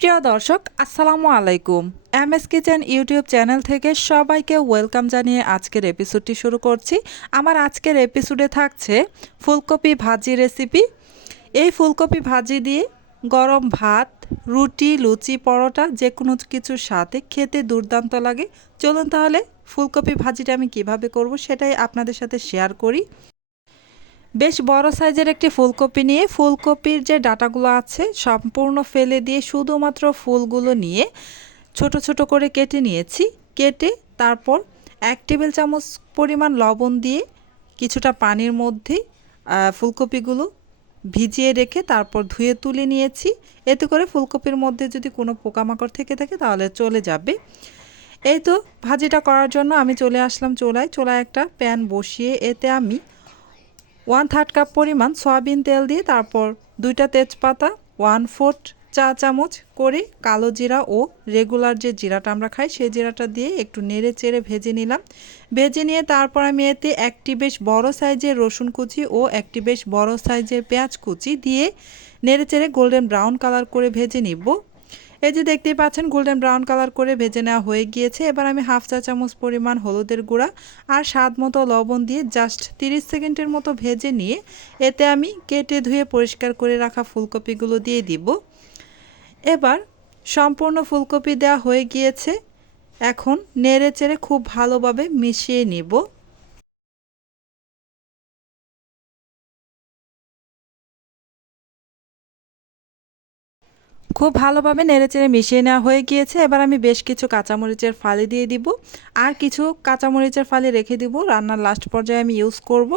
প্রিয় দর্শক আসসালামু আলাইকুম। এমএস কিচেন ইউটিউব চ্যানেল থেকে সবাইকে ওয়েলকাম জানিয়ে আজকের এপিসোডটি শুরু করছি। আমার আজকের এপিসোডে থাকছে ফুলকপি ভাজি রেসিপি। এই ফুলকপি ভাজি দিয়ে গরম ভাত, রুটি, লুচি, পরোটা যে কোনো কিছুর সাথে খেতে দুর্দান্ত লাগে। চলুন তাহলে ফুলকপি ভাজিটা আমি কিভাবে করব সেটাই আপনাদের সাথে শেয়ার করি। বেশ বড় সাইজের একটি ফুলকপি নিয়ে ফুলকপির যে ডাঁটাগুলো আছে সম্পূর্ণ ফেলে দিয়ে শুধুমাত্র ফুলগুলো নিয়ে ছোট ছোট করে কেটে নিয়েছি। কেটে তারপর 1 টেবিল চামচ পরিমাণ লবণ দিয়ে কিছুটা পানির মধ্যে ফুলকপিগুলো ভিজিয়ে রেখে তারপর ধুয়ে তুলে নিয়েছি। এতে করে ফুলকপির মধ্যে যদি কোনো পোকামাকড় থেকে থাকে তাহলে চলে যাবে। এই তো ভাজিটা করার জন্য আমি চলে আসলাম চুলায় একটা প্যান বসিয়ে এতে আমি 1/3 কাপ পরিমাণ সয়াবিন তেল দিয়ে তারপর 2টা তেজপাতা, 1/4 চা চামচ করে কালো জিরা ও রেগুলার যে জিরাটা আমরা খাই সেই জিরাটা দিয়ে একটু নেড়ে চেড়ে ভেজে নিলাম। ভেজে নিয়ে তারপর আমি এতে একটি বেশ বড় সাইজের রসুন কুচি ও একটি বেশ বড় সাইজের পেঁয়াজ কুচি দিয়ে নেড়ে চেড়ে গোল্ডেন ব্রাউন কালার করে ভেজে নিব। এই যে দেখতেই পাচ্ছেন গোল্ডেন ব্রাউন কালার করে ভেজে নেওয়া হয়ে গিয়েছে। এবার আমি 1/2 চা চামচ পরিমাণ হলুদের গুঁড়া আর স্বাদ মতো লবণ দিয়ে জাস্ট 30 সেকেন্ডের মতো ভেজে নিয়ে এতে আমি কেটে ধুয়ে পরিষ্কার করে রাখা ফুলকপিগুলো দিয়ে দিব। এবার সম্পূর্ণ ফুলকপি দেওয়া হয়ে গিয়েছে। এখন নেড়ে চেড়ে খুব ভালোভাবে মিশিয়ে নিব। খুব ভালোভাবে নেড়েচেড়ে মিশিয়ে নেওয়া হয়ে গিয়েছে। এবার আমি বেশ কিছু কাঁচামরিচের ফালি দিয়ে দিব আর কিছু কাঁচামরিচের ফালি রেখে দিব, রান্নার লাস্ট পর্যায়ে আমি ইউজ করব।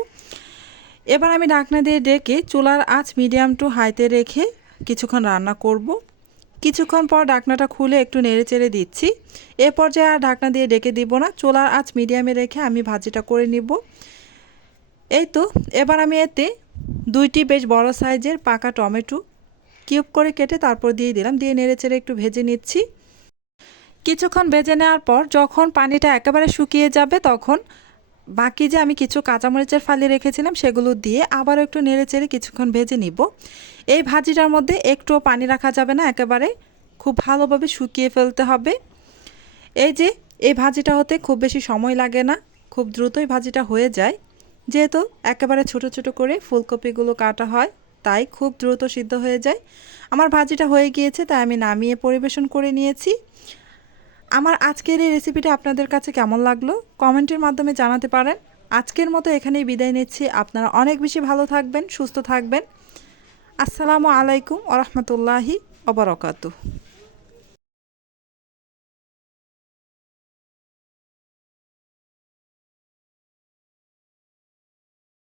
এবার আমি ঢাকনা দিয়ে ডেকে চুলার আঁচ মিডিয়াম টু হাইতে রেখে কিছুক্ষণ রান্না করব। কিছুক্ষণ পর ঢাকনাটা খুলে একটু নেড়েচেড়ে দিচ্ছি। এ পর্যায়ে আর ঢাকনা দিয়ে ডেকে দিব না, চুলার আঁচ মিডিয়ামে রেখে আমি ভাজিটা করে নিব। এই তো এবার আমি এতে 2টি বেশ বড় সাইজের পাকা টমেটো কিউব করে কেটে তারপর দিয়ে দিলাম, দিয়ে নেড়েচেড়ে একটু ভেজে নিচ্ছি। কিছুক্ষণ ভেজে নেওয়ার পর যখন পানিটা একেবারে শুকিয়ে যাবে তখন বাকি যে আমি কিছু কাঁচামরিচের ফালি রেখেছিলাম সেগুলো দিয়ে আবারও একটু নেড়েচেড়ে কিছুক্ষণ ভেজে নিব। এই ভাজিটার মধ্যে একটুও পানি রাখা যাবে না, একেবারে খুব ভালোভাবে শুকিয়ে ফেলতে হবে। এই যে এই ভাজিটা হতে খুব বেশি সময় লাগে না, খুব দ্রুতই ভাজিটা হয়ে যায়। যেহেতু একেবারে ছোট ছোট করে ফুলকপিগুলো কাটা হয় তাই খুব দ্রুত সিদ্ধ হয়ে যায়। আমার ভাজিটা হয়ে গিয়েছে তাই আমি নামিয়ে পরিবেশন করে নিয়েছি। আমার আজকের এই রেসিপিটা আপনাদের কাছে কেমন লাগলো কমেন্টের মাধ্যমে জানাতে পারেন। আজকের মতো এখানেই বিদায় নিচ্ছি। আপনারা অনেক বেশি ভালো থাকবেন, সুস্থ থাকবেন। আসসালামু আলাইকুম ওয়া রাহমাতুল্লাহি ওয়া বারাকাতুহু।